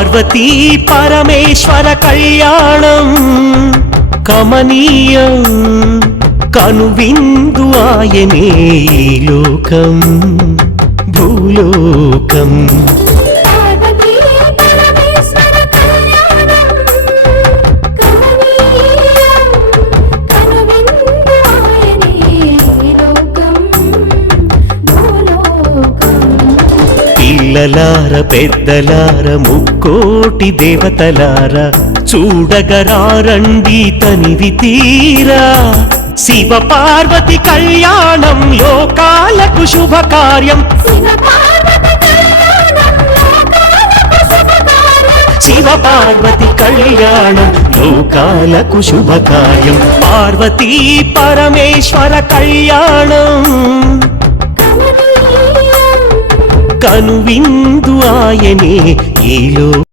పార్వతీ పరమేశ్వర కళ్యాణం కమనీయం కనువిందు ఆయనే ఈ లోకం భూలోకం పిల్లలార పెద్దలార ముక్కోటి దేవతలార చూడగరారండి తనివి తీరా శివ పార్వతి కళ్యాణం లోకాలకు శుభకార్యం శివ పార్వతి కళ్యాణం లోకాలకు శుభకార్యం పార్వతీ పరమేశ్వర కళ్యాణం కనువిందు ఆయనే ఈలో